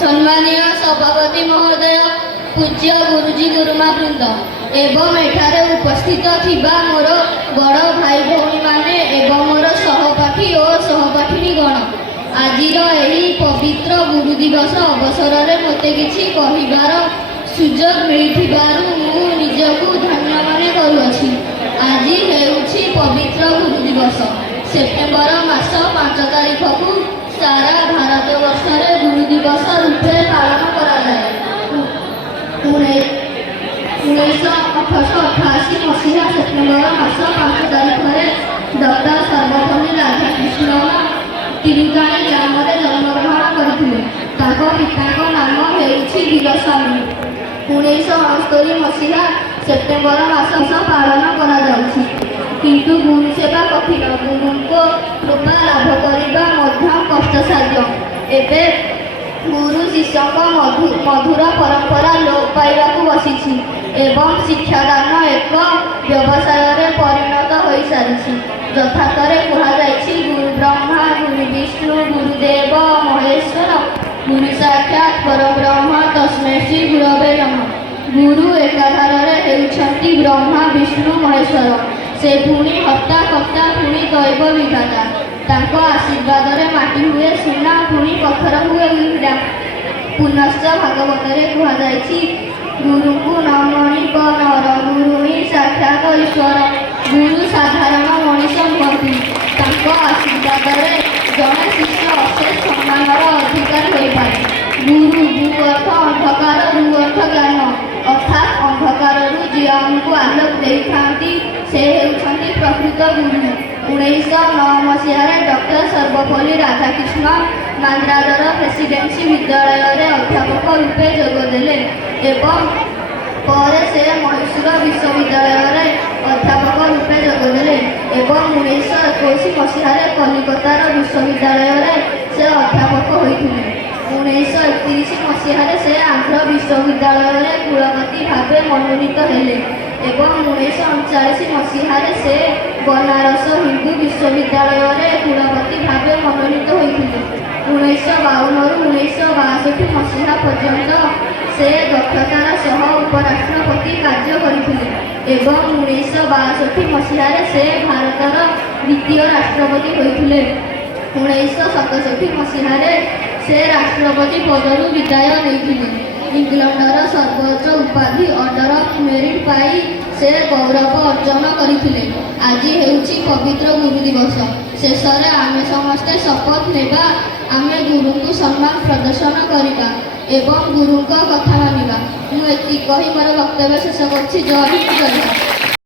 सम्मानीय सभापति महोदय, पूज्य गुरुजी गुरुमा वृंद एवं एठारे उपस्थित थिबा मोर बड़ भाई भौणी माने एवं मोर सहपाठी और सहपाठिनी गण, आजिर एही पवित्र गुरु दिवस अवसर में मते किछि कहिबार सुजोग मिलिथिबारु मु निजकु धन्य मने करूछि। आज हेउछि पवित्र गुरु दिवस। सेप्टेम्बर मास 5 तारिख को सारा भारत वर्ष में गुरु दिवस रूपे पालन करा जाए। 1988 मसीहा सेप्टेम्बर मास 5 तारिख में डॉक्टर सर्वपल्ली राधाकृष्ण तिरुगाणी ग्राम में जन्मग्रहण करथिले। ताको पिताको नाम हेउछि वीरस्वामी। 1969 मसीहा सेप्टेम्बर मास पालन करा जाउछि। किंतु गुरु सेवा कठिन, गुरु को कृपा लाभ करने कष्टसाध्य। एबे गुरु शिष्य मधुर परंपरा लोप पाइबाक बसी एवं शिक्षादान एक व्यवसाय में परिणत हो सारी। यथार्थरे कहुई गुरु ब्रह्मा गुरु विष्णु गुरुदेव महेश्वर गुरु साक्षात परब्रह्म तस्मै श्री गुरवे नमः। गुरु एकाधारे हेउछंती ब्रह्मा विष्णु महेश्वर। से पुणी हत्ता कर्ता पुणी दैव विधाता। तांको आशीर्वाद रे माटी हुए सुना पुणी पत्थर हुए हीरा। पुनश्च भागवत कहुई गुरु को न मणिक नर गुरु ही साक्षात ईश्वर। गुरु साधारण मनीष नुहति, तांको आशीर्वाद रे जड़े शिष्य अशेष सम्मानर अधिकार हो पाए। गुरु गु अर्थ अंधकार रु अर्थ ज्ञान, अर्थात अंधकार जी आमको आलोक दे थांती से हेउछंती प्रकृत गुरु। 1909 मसीह डॉक्टर सर्वपल्ली राधाकृष्ण मांद्राजर प्रेसिडेंसी विद्यालय में अध्यापक रूपे जोगदेले एवं पर से मैसूर विश्वविद्यालय में अध्यापक रूपे जोगदेले एवं 1921 मसीह कलिकतार विश्वविद्यालय में से अध्यापक होते। 1931 मसीह से आंध्र विश्वविद्यालय में कुलपति भाव मनोनीत हेले एवं 1939 मसीह से बनारस हिंदू विश्वविद्यालय में कुलपति भाव मनोनीत होते। 1952 1962 मसीहा पर्यंत से दक्षतार सह उपराष्ट्रपति कार्य करते एवं 1962 मसीह से भारतर द्वितीय राष्ट्रपति होते। 1967 मसीह से राष्ट्रपति पदरू विदाय नहीं। इंग्लैंडर सर्वोच्च उपाधि ऑर्डर ऑफ मेरिट पाई से गौरव अर्जन करथिले। आज हेउछि पवित्र गुरु दिवस। शेष में आमे समस्ते शपथ नेबा आमे गुरु को सम्मान प्रदर्शन करिबा एवं गुरु को कथा मानिबा। मु एति कहि मोर वक्तव्य शेष करछि। जय हिंद जय भारत।